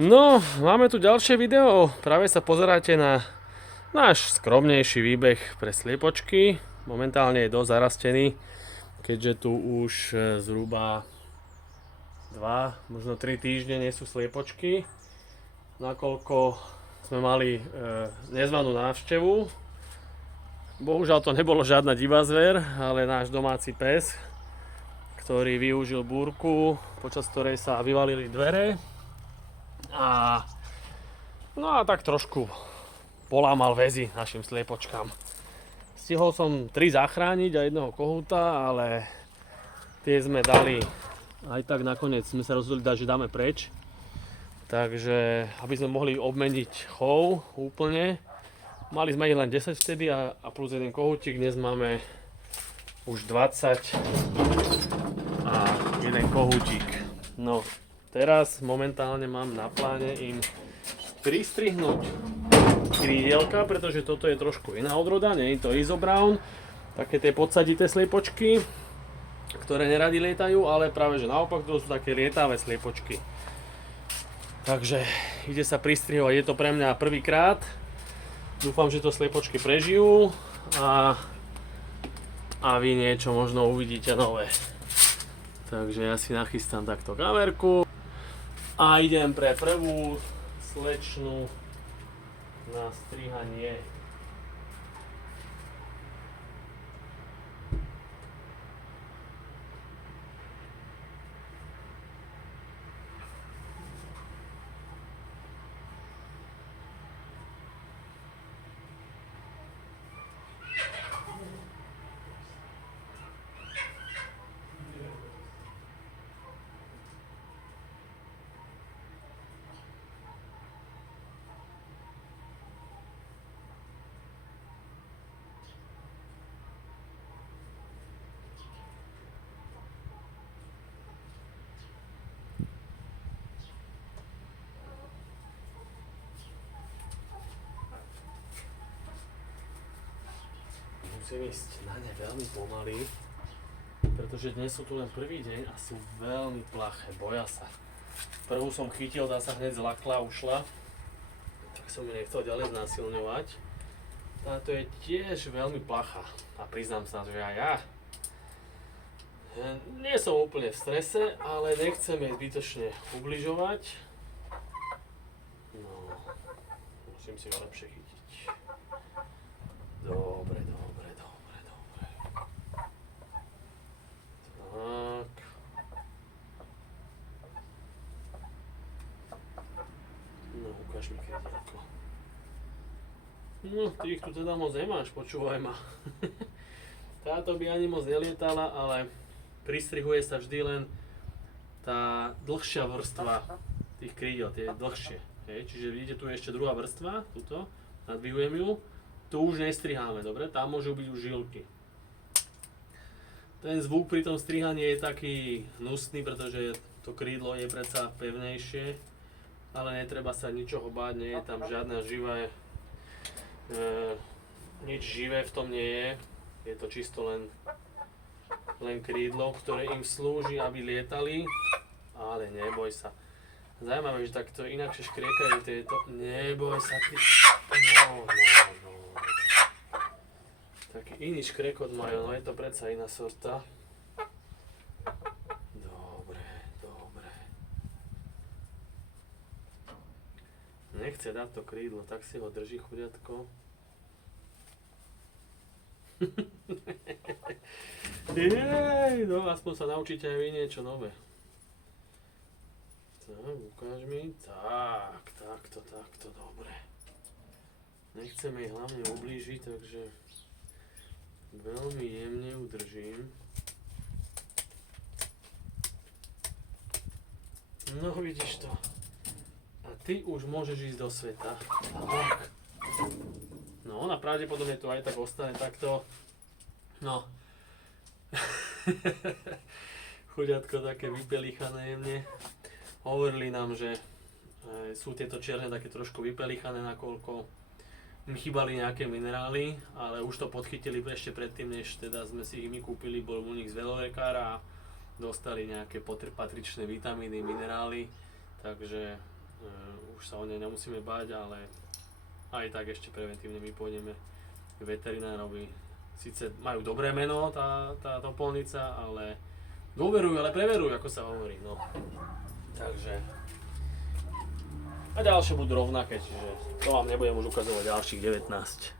No, máme tu ďalšie video. Práve sa pozeráte na náš skromnejší výbeh pre sliepočky. Momentálne je dosť zarastený, keďže tu už zhruba 2, možno 3 týždne nie sú sliepočky. Nakoľko sme mali nezvanú návštevu. Bohužiaľ to nebolo žiadna divá zver, ale náš domáci pes, ktorý využil búrku, počas ktorej sa vyvalili dvere. No a tak trošku polámal väzy našim sliepočkám. Stihol som 3 zachrániť a 1 kohúta, ale tie sme dali, aj tak nakoniec sme sa rozhodli dať, že dáme preč. Takže aby sme mohli obmeniť chov úplne, mali sme ich len 10 vtedy a plus 1 kohútik, dnes máme už 20 a 1 kohútik. No, teraz momentálne mám na pláne im pristrihnúť krídelka, pretože toto je trošku iná odroda, nie je to Izo Brown, také tie podsadité sliepočky, ktoré neradi lietajú, ale práve že naopak to sú také lietavé sliepočky. Takže ide sa pristrihovať, je to pre mňa prvýkrát, dúfam, že to sliepočky prežijú a vy niečo možno uvidíte nové. Takže ja si nachystám takto kamerku a idem pre prvú slečnu na strihanie. Musím ísť na ne veľmi pomaly, pretože dnes sú tu len prvý deň a sú veľmi plaché, boja sa. Prvú som chytil, tá sa hneď zlakla a ušla, tak som ju nechcel ďalej znásilňovať. Táto je tiež veľmi plachá a priznám sa, že aj ja nie som úplne v strese, ale nechcem jej zbytočne ubližovať. No, musím si ho lepšie chytiť. Dobre. Tak. No, ukáž mi krídelko. No, ty ich tu teda moc nemáš, počúvaj ma. Táto by ani moc nelietala, ale pristrihuje sa vždy len tá dlhšia vrstva tých krídel, tie dlhšie. Hej, čiže vidíte, tu je ešte druhá vrstva, tuto, nadvihujem ju. Tu už nestriháme, dobre? Tam môžu byť už žilky. Ten zvuk pri tom strihaní je taký hnusný, pretože to krídlo je predsa pevnejšie, ale netreba sa ničoho báť, nie je tam žiadna živé, nič živé v tom nie je, je to čisto len krídlo, ktoré im slúži, aby lietali, ale neboj sa. Zajímavé, že takto inakšie škriekajú tieto, neboj sa ty, no. Taký iný škrekot majú, no je to predsa iná sorta. Dobre. Nechce dať to krídlo, tak si ho drží chudiatko. Jej, no aspoň sa naučíte aj vy niečo nové. Tak, ukáž mi. Takto, dobre. Nechcem jej hlavne ublížiť, takže veľmi jemne udržím. No vidíš to. A ty už môžeš ísť do sveta. Tak. No ona pravdepodobne tu aj tak ostane takto. No. Chuďatko také vypelichané jemne. Hovorili nám, že sú tieto čierne také trošku vypelichané, nakoľko im chýbali nejaké minerály, ale už to podchytili ešte predtým, než teda sme si ich my kúpili, bol u nich z velolekára a dostali nejaké patričné vitamíny, minerály, takže už sa o nej nemusíme báť, ale aj tak ešte preventívne my pôjdeme k veterinárovi. Sice majú dobré meno, tá topolnica, ale dôverujú, ale preverujú, ako sa hovorí. No. Takže a ďalšie budú rovnaké, čiže to vám nebudem už ukazovať ďalších 19.